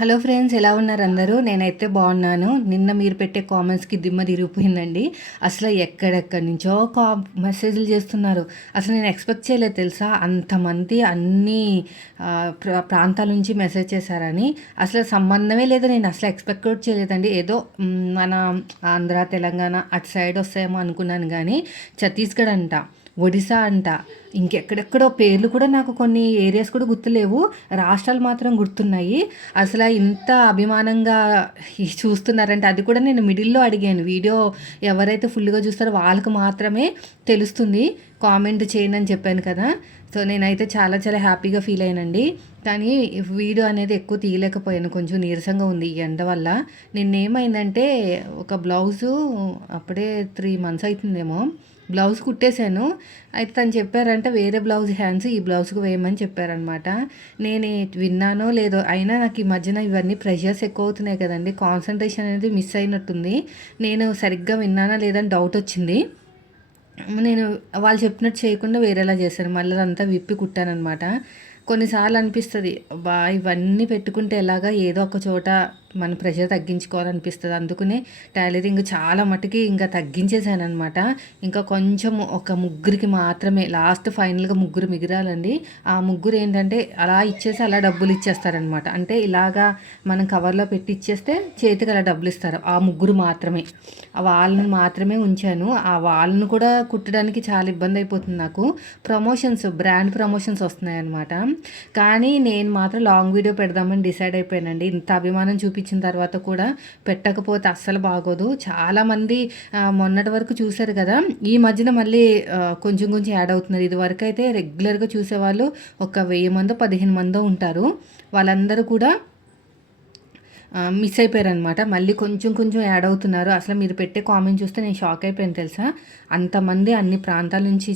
Hello friends, ఎలా ఉన్నారు అందరూ? నేనైతే బాగున్నాను. నిన్న మీరు పెట్టే కామెంట్స్కి దిమ్మ తిరిగిపోయిందండి. అసలు ఎక్కడెక్కడి నుంచో మెసేజ్లు చేస్తున్నారు. అసలు నేను ఎక్స్పెక్ట్ చేయలేదు తెలుసా, అంతమంది అన్ని ప్రాంతాల నుంచి మెసేజ్ చేశారని. అసలు సంబంధమే లేదు, నేను అసలు ఎక్స్పెక్ట్ కూడా చేయలేదండి. ఏదో మన ఆంధ్ర తెలంగాణ అటు సైడ్ వస్తాయేమో అనుకున్నాను, కానీ ఛత్తీస్గఢ్ అంట, ఒడిశా అంట, ఇంకెక్కడెక్కడో పేర్లు కూడా నాకు కొన్ని ఏరియాస్ కూడా గుర్తులేవు, రాష్ట్రాలు మాత్రం గుర్తున్నాయి. అసలు ఇంత అభిమానంగా చూస్తున్నారంటే, అది కూడా నేను మిడిల్లో అడిగాను. వీడియో ఎవరైతే ఫుల్గా చూస్తారో వాళ్ళకి మాత్రమే తెలుస్తుంది, కామెంట్ చేయండి అని చెప్పాను కదా. సో నేనైతే చాలా చాలా హ్యాపీగా ఫీల్ అయ్యానండి. కానీ వీడియో అనేది ఎక్కువ తీయలేకపోయాను, కొంచెం నీరసంగా ఉంది ఈ ఎండ వల్ల. నిన్నేమైందంటే, ఒక బ్లౌజు అప్పుడే 3 months అవుతుందేమో, బ్లౌజ్ కుట్టేశాను. అయితే తను చెప్పారంటే వేరే బ్లౌజ్ హ్యాండ్స్ ఈ బ్లౌజ్కి వేయమని చెప్పారనమాట. నేను విన్నానో లేదో, అయినా నాకు ఈ మధ్యన ఇవన్నీ ప్రెషర్స్ ఎక్కువ అవుతున్నాయి కదండి, కాన్సన్ట్రేషన్ అనేది మిస్ అయినట్టుంది. నేను సరిగ్గా విన్నానా లేదని డౌట్ వచ్చింది. నేను వాళ్ళు చెప్పినట్టు చేయకుండా వేరేలా చేశాను, మళ్ళీ అదంతా విప్పి కుట్టానమాట. కొన్నిసార్లు అనిపిస్తుంది, బా ఇవన్నీ పెట్టుకుంటే ఎలాగా, ఏదో ఒక చోట మన ప్రెషర్ తగ్గించుకోవాలనిపిస్తుంది. అందుకనే టైలరింగ్ చాలా మటుకి ఇంకా తగ్గించేసాను అనమాట. ఇంకా కొంచెం ఒక ముగ్గురికి మాత్రమే, లాస్ట్ ఫైనల్గా ముగ్గురు మిగిరాలండి. ఆ ముగ్గురు ఏంటంటే అలా ఇచ్చేసి అలా డబ్బులు ఇచ్చేస్తారనమాట. అంటే ఇలాగా మనం కవర్లో పెట్టి ఇచ్చేస్తే చేతికి అలా డబ్బులు ఇస్తారు. ఆ ముగ్గురు మాత్రమే, వాళ్ళని మాత్రమే ఉంచాను. ఆ వాళ్ళను కూడా కుట్టడానికి చాలా ఇబ్బంది అయిపోతుంది నాకు. ప్రమోషన్స్, బ్రాండ్ ప్రమోషన్స్ వస్తున్నాయి అనమాట. కానీ నేను మాత్రం లాంగ్ వీడియో పెడదామని డిసైడ్ అయిపోయానండి. ఇంత అభిమానం చూపించిన తర్వాత కూడా పెట్టకపోతే అస్సలు బాగోదు. చాలామంది మొన్నటి వరకు చూశారు కదా, ఈ మధ్యన మళ్ళీ కొంచెం కొంచెం యాడ్ అవుతున్నారు. ఇది వరకు అయితే రెగ్యులర్గా చూసేవాళ్ళు ఒక 1000 మందో 15 మందో ఉంటారు. వాళ్ళందరూ కూడా మిస్ అయిపోయారనమాట. మళ్ళీ కొంచెం కొంచెం యాడ్ అవుతున్నారు. అసలు మీరు పెట్టే కామెంట్ చూస్తే నేను షాక్ అయిపోయాను తెలుసా. అంతమంది అన్ని ప్రాంతాల నుంచి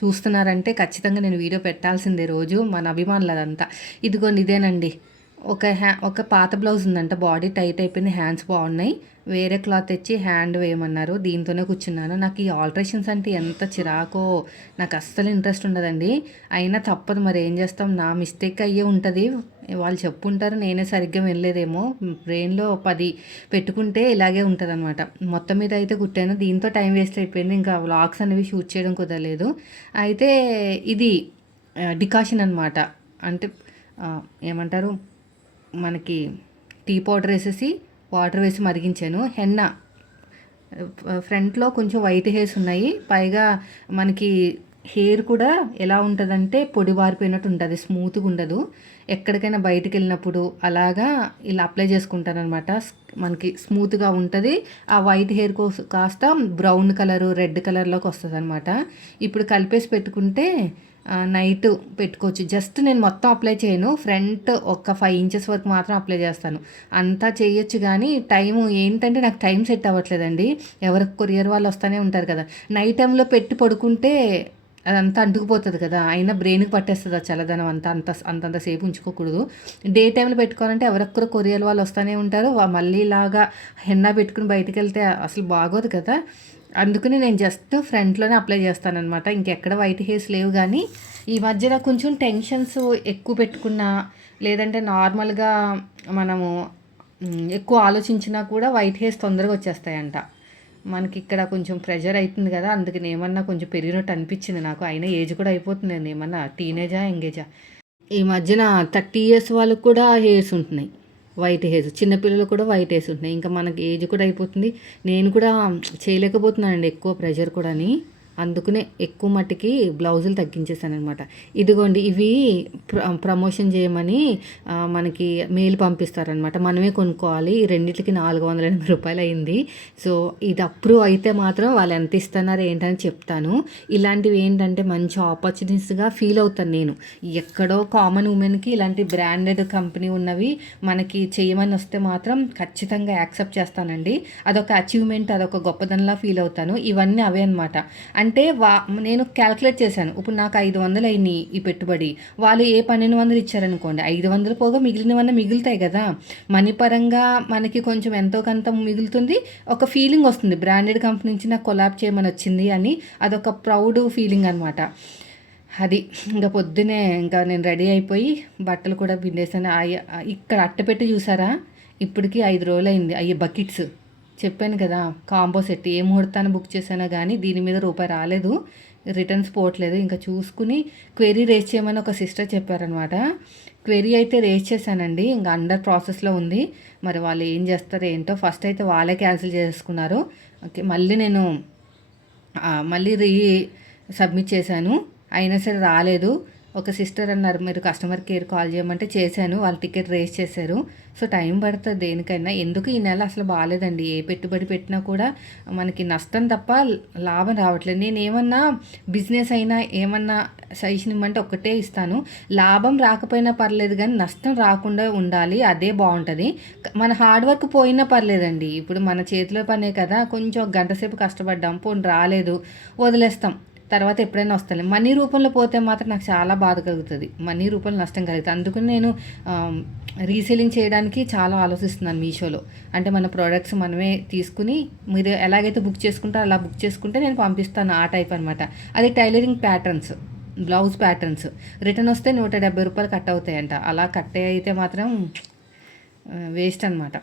చూస్తున్నారంటే ఖచ్చితంగా నేను వీడియో పెట్టాల్సిందే రోజు, మన అభిమానులు అదంతా. ఇదిగోండి ఇదేనండి, ఒక పాత బ్లౌజ్ ఉందంట, బాడీ టైట్ అయిపోయింది, హ్యాండ్స్ బాగున్నాయి, వేరే క్లాత్ తెచ్చి హ్యాండ్ వేయమన్నారు, దీంతోనే కూర్చున్నాను. నాకు ఈ ఆల్ట్రేషన్స్ అంటే ఎంత చిరాకో, నాకు అస్సలు ఇంట్రెస్ట్ ఉండదండి. అయినా తప్పదు, మరి ఏం చేస్తాం, నా మిస్టేక్ అయ్యే ఉంటుంది. వాళ్ళు చెప్పుంటారు, నేనే సరిగ్గా వెళ్ళలేదేమో, బ్రెయిన్లో 10 పెట్టుకుంటే ఇలాగే ఉంటుంది అనమాట. మొత్తం మీద అయితే కుట్టాను, దీంతో టైం వేస్ట్ అయిపోయింది. ఇంకా వ్లాగ్స్ అనేవి షూట్ చేయడం కుదరలేదు. అయితే ఇది డికాషన్ అనమాట, అంటే ఏమంటారు, మనకి టీ పౌడర్ వేసేసి వాటర్ వేసి మరిగించాను. హెన్నా, ఫ్రంట్లో కొంచెం వైట్ హెయిర్స్ ఉన్నాయి, పైగా మనకి హెయిర్ కూడా ఎలా ఉంటుందంటే పొడి బారిపోయినట్టు ఉంటుంది, స్మూత్గా ఉండదు. ఎక్కడికైనా బయటికి వెళ్ళినప్పుడు అలాగా ఇలా అప్లై చేసుకుంటాను అనమాట. మనకి స్మూత్గా ఉంటుంది. ఆ వైట్ హెయిర్ కాస్త బ్రౌన్ కలరు, రెడ్ కలర్లోకి వస్తుంది అనమాట. ఇప్పుడు కలిపేసి పెట్టుకుంటే నైట్ పెట్టుకోవచ్చు. జస్ట్ నేను మొత్తం అప్లై చేయను, ఫ్రంట్ ఒక 5 inches వరకు మాత్రం అప్లై చేస్తాను. అంతా చేయొచ్చు, కానీ టైము ఏంటంటే నాకు టైం సెట్ అవ్వట్లేదండి. ఎవరికి కొరియర్ వాళ్ళు వస్తూనే ఉంటారు కదా, నైట్ టైంలో పెట్టి పడుకుంటే అదంతా అంటుకుపోతుంది కదా, అయినా బ్రెయిన్కి పట్టేస్తుంది ఆ చల్లదనం అంతా, అంతంతసేపు ఉంచుకోకూడదు. డే టైంలో పెట్టుకోవాలంటే ఎవరొక్కరు కొరియర్ వాళ్ళు వస్తూనే ఉంటారు, మళ్ళీ ఇలాగా హెన్నా పెట్టుకుని బయటికి వెళ్తే అసలు బాగోదు కదా. అందుకని నేను జస్ట్ ఫ్రంట్లోనే అప్లై చేస్తానన్నమాట. ఇంకెక్కడ వైట్ హెయిర్స్ లేవు. కానీ ఈ మధ్యన కొంచెం టెన్షన్స్ ఎక్కువ పెట్టుకున్నా, లేదంటే నార్మల్గా మనము ఎక్కువ ఆలోచించినా కూడా వైట్ హెయిర్స్ తొందరగా వచ్చేస్తాయంట. మనకి ఇక్కడ కొంచెం ప్రెషర్ అవుతుంది కదా, అందుకని ఏమన్నా కొంచెం పెరిగినట్టు అనిపించింది నాకు. అయినా ఏజ్ కూడా అయిపోతుందండి, ఏమన్నా టీనేజా ఎంగేజా. ఈ మధ్యన 30 years వాళ్ళకు కూడా హెయిర్స్ ఉంటున్నాయి, వైట్ హెయిర్స్. చిన్నపిల్లలు కూడా వైట్ హెయిర్స్ ఉంటున్నాయి. ఇంకా మనకి ఏజ్ కూడా అయిపోతుంది. నేను కూడా చేయలేకపోతున్నానండి ఎక్కువ ప్రెషర్ కూడా అని, అందుకనే ఎక్కువ మట్టికి బ్లౌజులు తగ్గించేసాను అనమాట. ఇదిగోండి, ఇవి ప్రమోషన్ చేయమని మనకి మెయిల్ పంపిస్తారనమాట, మనమే కొనుక్కోవాలి. ఈ రెండింటికి 480 రూపాయలు అయింది. సో ఇది అప్రూవ్ అయితే మాత్రం వాళ్ళు ఎంత ఇస్తున్నారో ఏంటని చెప్తాను. ఇలాంటివి ఏంటంటే మంచి ఆపర్చునిటీస్గా ఫీల్ అవుతాను నేను. ఎక్కడో కామన్ ఉమెన్కి ఇలాంటి బ్రాండెడ్ కంపెనీ ఉన్నవి మనకి చేయమని వస్తే మాత్రం ఖచ్చితంగా యాక్సెప్ట్ చేస్తానండి. అదొక అచీవ్మెంట్, అదొక గొప్పదనలా ఫీల్ అవుతాను. ఇవన్నీ అవే అనమాట. అంటే నేను క్యాల్కులేట్ చేశాను, ఇప్పుడు నాకు 500 అయినాయి ఈ పెట్టుబడి, వాళ్ళు ఏ 1200 ఇచ్చారనుకోండి, 500 పోగా మిగిలినవన్నీ మిగులుతాయి కదా. మనీ పరంగా మనకి కొంచెం ఎంతో కొంత మిగులుతుంది, ఒక ఫీలింగ్ వస్తుంది, బ్రాండెడ్ కంపెనీ నుంచి నాకు కొలాబ్ చేయమని వచ్చింది అని, అదొక ప్రౌడ్ ఫీలింగ్ అనమాట. అది ఇంకా పొద్దునే ఇంకా నేను రెడీ అయిపోయి బట్టలు కూడా పిండేసాను. ఇక్కడ అట్టపెట్టి చూసారా, ఇప్పటికి 5 రోజులైంది. అయ్యి బకెట్స్ చెప్పాను కదా, కాంబో సెట్ ఏ ముహూర్తాన్ని బుక్ చేశానో కానీ దీని మీద రూపాయి రాలేదు, రిటర్న్స్ పోవట్లేదు. ఇంకా చూసుకుని క్వెరీ రేస్ చేయమని ఒక సిస్టర్ చెప్పారనమాట. క్వెరీ అయితే రేస్ చేశానండి, ఇంకా అండర్ ప్రాసెస్లో ఉంది. మరి వాళ్ళు ఏం చేస్తారో ఏంటో. ఫస్ట్ అయితే వాళ్ళే క్యాన్సిల్ చేసుకున్నారు. ఓకే, మళ్ళీ నేను మళ్ళీ సబ్మిట్ చేశాను, అయినా సరే రాలేదు. ఒక సిస్టర్ అన్నారు మీరు కస్టమర్ కేర్ కాల్ చేయమంటే చేశాను, వాళ్ళు టికెట్ రేస్ చేశారు. సో టైం పడుతుంది దేనికైనా. ఎందుకు ఈ నెల అసలు బాగాలేదండి, ఏ పెట్టుబడి పెట్టినా కూడా మనకి నష్టం తప్ప లాభం రావట్లేదు. నేను ఏమన్నా బిజినెస్ అయినా ఏమన్నా సజెషన్ ఇవ్వమంటే ఒక్కటే ఇస్తాను, లాభం రాకపోయినా పర్లేదు కానీ నష్టం రాకుండా ఉండాలి, అదే బాగుంటుంది. మన హార్డ్ వర్క్ పోయినా పర్లేదండి. ఇప్పుడు మన చేతిలో పనే కదా, కొంచెం గంట సేపు కష్టపడ్డాం, పోనీ రాలేదు వదిలేస్తాం, తర్వాత ఎప్పుడైనా వస్తాను. మనీ రూపంలో పోతే మాత్రం నాకు చాలా బాధ కలుగుతుంది, మనీ రూపంలో నష్టం కలుగుతుంది. అందుకని నేను రీసేలింగ్ చేయడానికి చాలా ఆలోచిస్తున్నాను మీషోలో. అంటే మన ప్రోడక్ట్స్ మనమే తీసుకుని మీరు ఎలాగైతే బుక్ చేసుకుంటారో అలా బుక్ చేసుకుంటే నేను పంపిస్తాను, ఆ టైప్ అనమాట. అది tailoring patterns, blouse patterns. Return వస్తే 170 రూపాయలు కట్ అవుతాయంట. అలా కట్ అయితే మాత్రం వేస్ట్ అనమాట.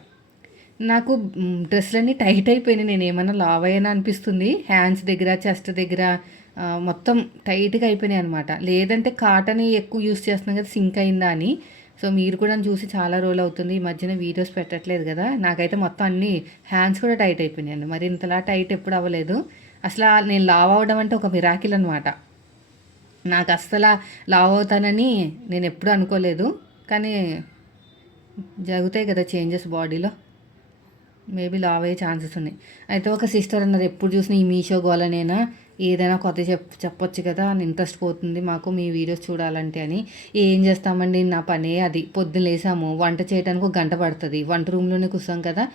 నాకు డ్రెస్సులన్నీ టైట్ అయిపోయినాయి, నేను ఏమన్నా లావ్ అయ్యానా అనిపిస్తుంది. హ్యాండ్స్ దగ్గర, చెస్ట్ దగ్గర మొత్తం టైట్గా అయిపోయినాయి అనమాట. లేదంటే కాటన్ ఎక్కువ యూస్ చేస్తున్నాం కదా, సింక్ అయిందా అని. సో మీరు కూడా చూసి చాలా రోజులు అవుతుంది, ఈ మధ్యన వీడియోస్ పెట్టట్లేదు కదా. నాకైతే మొత్తం అన్ని హ్యాండ్స్ కూడా టైట్ అయిపోయినాయి. మరి ఇంతలా టైట్ ఎప్పుడు అవ్వలేదు. అసలు నేను లావ్ అవ్వడం అంటే ఒక మిరాకిల్ అనమాట. నాకు అస్సలు లావ్ అవుతానని నేను ఎప్పుడు అనుకోలేదు, కానీ జరుగుతాయి కదా చేంజెస్ బాడీలో. మేబీ లావ్ అయ్యే ఛాన్సెస్ ఉన్నాయి. అయితే ఒక సిస్టర్ అన్నారు ఎప్పుడు చూసినా ఈ మీషో గోలనేనా, ఏదైనా కొత్త చెప్పొచ్చు కదా, అని ఇంట్రెస్ట్ పోతుంది మాకు మీ వీడియోస్ చూడాలంటే అని. ఏం చేస్తామండి, నా పనే అది. పొద్దున్న లేసాము, వంట చేయడానికి 1 గంట పడుతుంది, వంట రూమ్లోనే కూర్చోం కదా.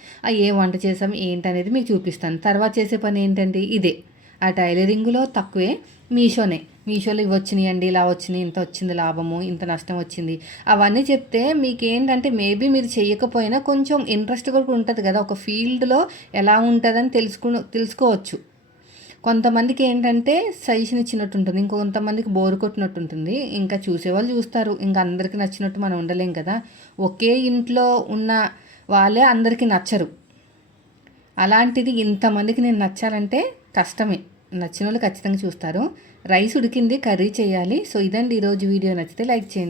ఏం వంట చేసాము ఏంటనేది మీకు చూపిస్తాను. తర్వాత చేసే పని ఏంటంటే ఇదే. ఆ టైలరింగ్లో తక్కువే, మీషోలో ఇవి వచ్చినాయండి, ఇలా వచ్చినాయి, ఇంత వచ్చింది లాభము, ఇంత నష్టం వచ్చింది, అవన్నీ చెప్తే మీకు ఏంటంటే మేబీ మీరు చేయకపోయినా కొంచెం ఇంట్రెస్ట్ కూడా ఉంటుంది కదా, ఒక ఫీల్డ్లో ఎలా ఉంటుందని తెలుసుకోవచ్చు. కొంతమందికి ఏంటంటే సజెషన్ ఇచ్చినట్టు ఉంటుంది, ఇంకొంతమందికి బోరు కొట్టినట్టు ఉంటుంది. ఇంకా చూసేవాళ్ళు చూస్తారు, ఇంకా అందరికీ నచ్చినట్టు మనం ఉండలేం కదా. ఒకే ఇంట్లో ఉన్న వాళ్ళే అందరికీ నచ్చరు. అలాంటిది ఇంతమందికి నేను నచ్చాలంటే కష్టమే. నచ్చిన వాళ్ళు ఖచ్చితంగా చూస్తారు. రైస్ ఉడికింది, కర్రీ చేయాలి. సో ఇదండి ఈరోజు వీడియో. నచ్చితే లైక్ చేయండి.